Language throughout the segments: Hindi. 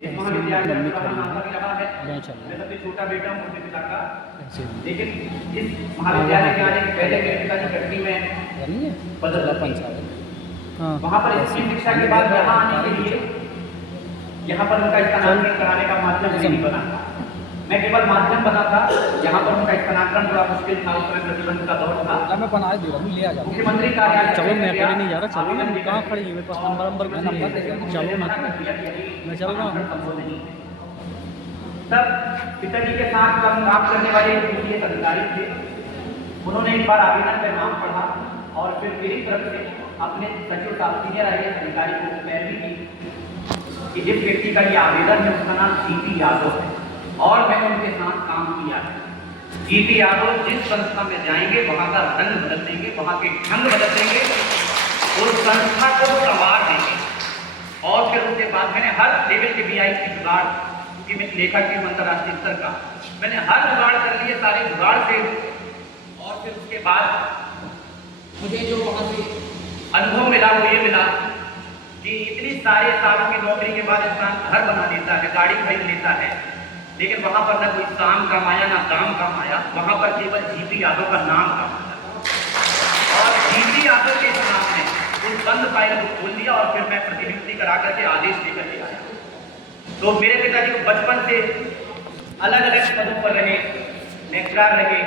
इस महाविद्यालय मम्मी का खड़ी नाम है, भी रहा है। मैं चल मैं रहा सबसे छोटा बेटा हूँ अपने पिता का। ऐसे लेकिन इस महाविद्यालय के आने के पहले मेरे पिताजी कटनी में बनी है बदल चला गए। पंचायत। हाँ वहाँ पर ऐसे स्कूल शिक्षा पानी के गिर बाद रहा यहाँ है, आने तारे के लिए पीछे यहाँ पर उनका स्थानांतरण कराने का माध्यम नहीं बना था। मैं केवल माध्यम बना था। यहाँ पर उनका स्थानांतरण बड़ा मुश्किल था। उस समय प्रतिबंध का दौर था। मैं बना दे रहा हूँ, ले आ जा। मुख्यमंत्री कार्यालय चलो मैं अकेले नहीं जा रहा, चलो ना, आवेदन मैं कहाँ खड़ी हूँ, मेरे पास नंबर और नंबर दे दो, चलो ना, मैं चल रहा हूँ। संभव नहीं है। तब पिताजी के साथ काम करने वाले एक अधिकारी थे। उन्होंने एक बार आवेदन का नाम पढ़ा और फिर मेरी तरफ से अपने सचिव साहब सीनियर आईएएस अधिकारी को पैरवी की कि जिस व्यक्ति का ये आवेदन है उसका नाम जीपी यादव है और मैंने उनके साथ काम किया है। जीपी यादव जिस संस्था में जाएंगे वहां का रंग बदल देंगे, वहां के ढंग बदल देंगे, उस संस्था को संवार देंगे। और फिर उसके बाद मैंने हर लेवल के वीआईपी जुगाड़, क्योंकि मैं लेखक हूँ अंतर्राष्ट्रीय स्तर का, मैंने हर जुगाड़ कर लिए सारे जुगाड़ से। और फिर उसके बाद मुझे जो वहां से अनुभव मिला वो ये मिला कि इतनी सारे सालों की नौकरी के बाद इंसान घर बना लेता है, गाड़ी खरीद लेता है, लेकिन वहां पर न कोई काम काम आया ना दाम काम आया। वहां पर केवल जीपी यादव का नाम काम आया और जीपी यादव के नाम ने उस बंद फाइल को खोल दिया और फिर मैं प्रतिनियुक्ति करा करके आदेश लेकर के आया। तो मेरे पिताजी को बचपन से अलग अलग पदों पर रहे, लेक्चरर रहे,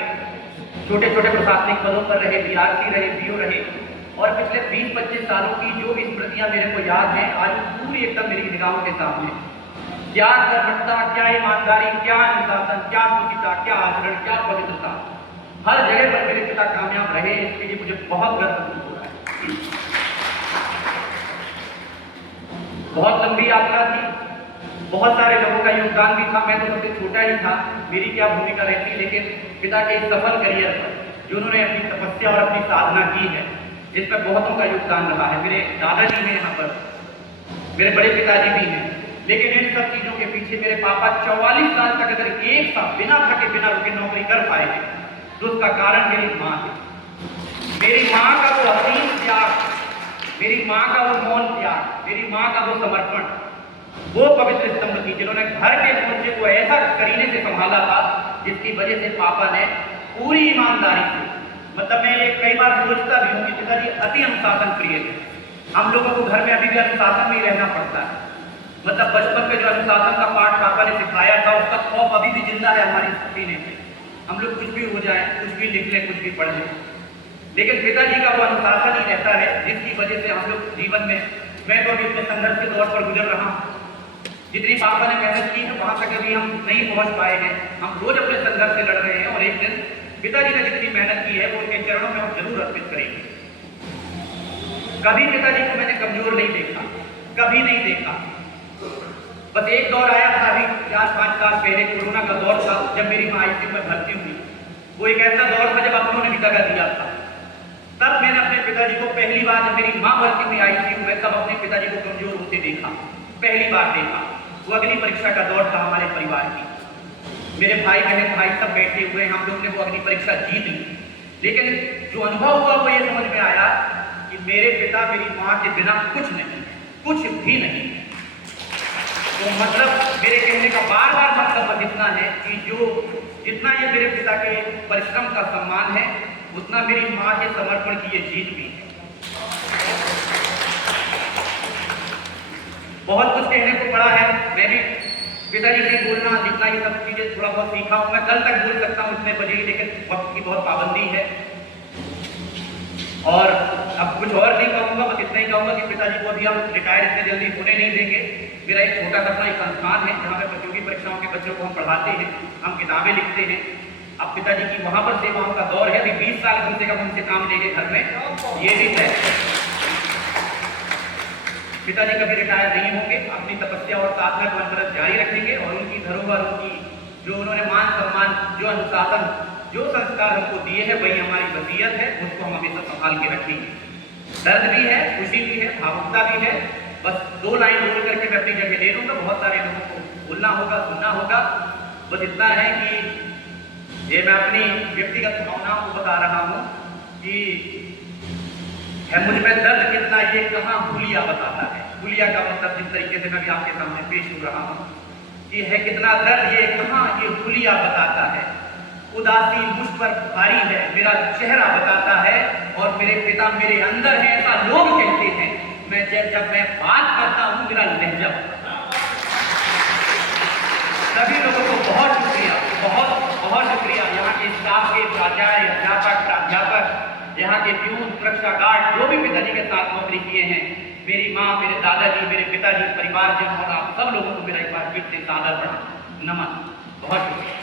छोटे छोटे प्रशासनिक पदों पर रहे, बीआरसी रहे, बीओ रहे, और पिछले 20-25 सालों की जो स्मृतियां मेरे को याद हैं आज पूरी एकदम मेरी निगाहों के सामने। क्या कर्मठता, क्या ईमानदारी, क्या अनुशासन, क्या शुचिता, क्या आचरण, क्या पवित्रता, हर जगह पर मेरे पिता कामयाब रहे। इसके लिए मुझे बहुत गर्व महसूस हो रहा है। बहुत लंबी यात्रा थी, बहुत सारे लोगों का योगदान भी था। मैं तो सबसे छोटा ही था, मेरी क्या भूमिका रहती, लेकिन पिता के इस सफल करियर पर जो उन्होंने अपनी तपस्या और अपनी साधना की है, इसमें बहुतों का योगदान रहा है। मेरे दादाजी हैं यहाँ पर, मेरे बड़े पिताजी भी हैं, लेकिन इन सब चीजों के पीछे मेरे पापा 44 साल तक अगर एक साथ बिना थके बिना रुके नौकरी कर पाए हैं तो उसका कारण मेरी माँ है। मेरी माँ का वो असीम त्याग, मेरी माँ का वो मौन त्याग, मेरी माँ का वो समर्पण, वो पवित्र स्तंभ थी जिन्होंने घर के मोर्चे को ऐसा करीने से संभाला था जिसकी वजह से पापा ने पूरी ईमानदारी से, मतलब मैं ये कई बार सोचता भी हूँ कि पिताजी अति अनुशासन प्रिय है। हम लोगों को घर में अभी भी अनुशासन में ही रहना पड़ता है। मतलब बचपन में जो अनुशासन का पाठ पापा ने सिखाया था उसका खौफ अभी भी जिंदा है हमारी सीने में। हम लोग कुछ भी हो जाए, कुछ भी लिख लें, कुछ भी पढ़ लें, लेकिन पिताजी का वो अनुशासन ही रहता है जिसकी वजह से हम लोग जीवन में, मैं तो अभी अपने संघर्ष के दौर पर गुजर रहा हूँ। जितनी पापा ने मेहनत की है वहां तक अभी हम नहीं पहुंच पाए हैं। हम रोज अपने संघर्ष से लड़ रहे हैं और एक दिन पिताजी ने जितनी मेहनत की है वो उनके चरणों में हम जरूर अर्पित करेंगे। कभी पिताजी को मैंने कमजोर नहीं देखा, कभी नहीं देखा। बस एक दौर आया था अभी 4-5 साल पहले, कोरोना का दौर था, जब मेरी माँ आईसीयू में भर्ती हुई। वो एक ऐसा दौर था जब अपनों ने भी दगा दिया था। तब मैंने अपने पिताजी को पहली बार, जब मेरी माँ भर्ती हुई आईसीयू में, तब अपने पिताजी को कमजोर होते देखा, पहली बार देखा। वो अग्नि परीक्षा का दौर था हमारे परिवार की। मेरे भाई बहन भाई सब बैठे हुए, हम लोग ने वो अग्नि परीक्षा जीत ली। लेकिन जो अनुभव हुआ वो ये समझ में आया कि मेरे पिता मेरी माँ के बिना कुछ नहीं, कुछ भी नहीं। तो मतलब मेरे कहने का बार बार मतलब इतना है कि जो जितना ये मेरे पिता के परिश्रम का सम्मान है उतना मेरी माँ के समर्पण की ये जीत भी है। बहुत कुछ कहने को पड़ा है, मैं भी पिताजी से बोलना लिखना ये सब चीजें थोड़ा बहुत सीखा हूँ। मैं कल तक बोल सकता हूँ इतने बजे, लेकिन वक्त की बहुत पाबंदी है और अब कुछ और नहीं कहूँगा। बस इतना ही कहूँगा कि पिताजी को अभी हम रिटायर इतने जल्दी होने नहीं देंगे। मेरा एक छोटा सा एक संस्थान है जहाँ पे प्रतियोगी परीक्षाओं के बच्चों को हम पढ़ाते हैं, हम किताबें लिखते हैं। अब पिताजी की वहाँ पर सेवाओं का दौर है, अभी 20 साल कम से कम उनसे काम लेंगे घर में, ये भी है। पिताजी कभी रिटायर नहीं होंगे, अपनी तपस्या और साधना को अनवरत जारी रखेंगे और उनकी धरोहर, उनकी जो उन्होंने मान सम्मान, जो अनुशासन, जो संस्कार हमको दिए हैं वही हमारी वसीयत है, उसको हम हमेशा संभाल के रखेंगे। दर्द भी है, खुशी भी है, भावुकता भी है। बस 2 लाइन बोल करके मैं अपनी जगह ले लूँगा, बहुत सारे लोगों को बोलना होगा, सुनना होगा। बस इतना है कि ये मैं अपनी व्यक्तिगत भावनाओं को बता रहा हूँ कि है मुझ में दर्द कितना ये कहाँ भूलिया बताता है। हुलिया का मतलब जिस तरीके से मैं भी आपके सामने पेश हो रहा हूँ, ये है कितना दर्द, ये कहाँ ये हुलिया बताता है। उदासी मुझ पर भारी है, मेरा चेहरा बताता है, और मेरे पिता मेरे अंदर है, ऐसा लोग कहते हैं। मैं जब मैं बात करता हूँ मेरा लहजा बताता है। सभी लोगों को बहुत शुक्रिया, बहुत बहुत शुक्रिया। यहाँ के स्टाफ के प्राचार्य, अध्यापक, प्राध्यापक, यहाँ के प्यून, सुरक्षा गार्ड, जो भी पिताजी के साथ नौकरी किए हैं, मेरी माँ, मेरे दादाजी, मेरे पिताजी, परिवारजन और आप सब लोगों को मेरा एक बार फिर से सादर नमन। बहुत शुक्रिया।